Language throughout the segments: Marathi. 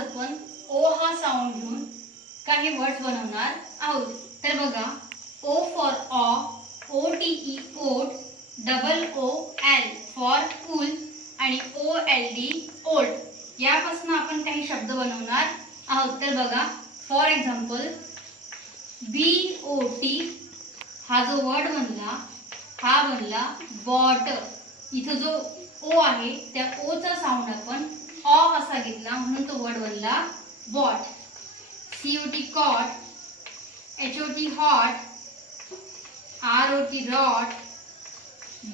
आपण ओ हा साऊंड घेऊन काही वर्ड्स बनवणार आहोत. तर बघा O for of O T E oat double O L for उल आणि ओ एल डी ओल्ड यापासून आपण काही शब्द बनवणार आहोत. तर बघा for example B O T हा जो वर्ड बनला हा बनला बॉट इथं जो ओ आहे त्या ओचा साऊंड आपण ऑ असा घेतला म्हणून तो वर्ड बनला bot C O T cot H O T hot R O T rot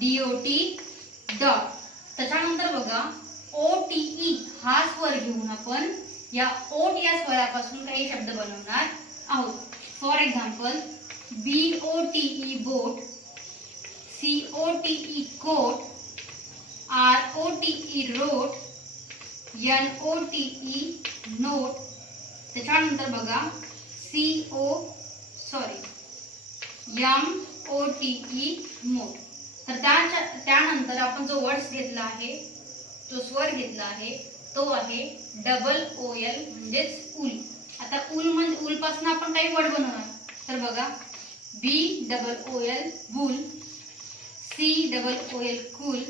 D O T dot त्याच्यानंतर बघा ओ टी ई हा स्वर घेऊन आपण या ओट या स्वरापासून काही शब्द बनवणार आहोत. For example B O T E boat C O T E coat R O T E rote N O T E note त्याच्यानंतर बघा C O sorry M O T E mote तर त्याच्या त्यानंतर आपण जो वर्ड्स घेतला आहे जो स्वर घेतला आहे तो आहे डबल ओ एल म्हणजेच उल आता उल म्हणजे उलपासून आपण काही वर्ड बनवणार. तर बघा B double O L bull C double O L cool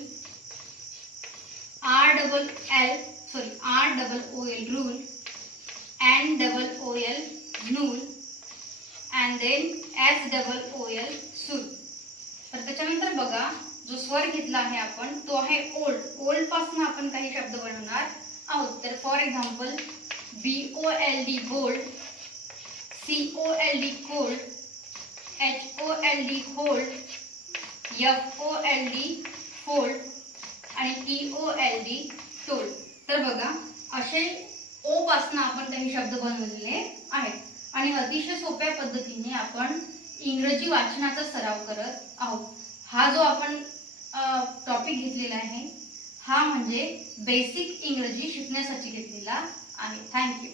R double L sorry R double O L rule N double O L nool and then S double O L sool तर त्याच्यानंतर बघा, जो स्वर घेतला आहे आपण तो आहे ओल्ड ओल्ड पासून आपण काही शब्द बनवणार आहोत. तर for example B O L D gold C O L D cold H O L D hold F O L D fold असे ओ पासून आपण काही शब्द बनवलेले आहेत. आणि अतिशय सोप्या पद्धतीने आपण इंग्रजी वाचनाचा सराव करत आहोत. हा जो आपण टॉपिक घेतलेला आहे हा म्हणजे बेसिक इंग्रजी शिकण्यासाठी घेतलेला आहे. थँक्यू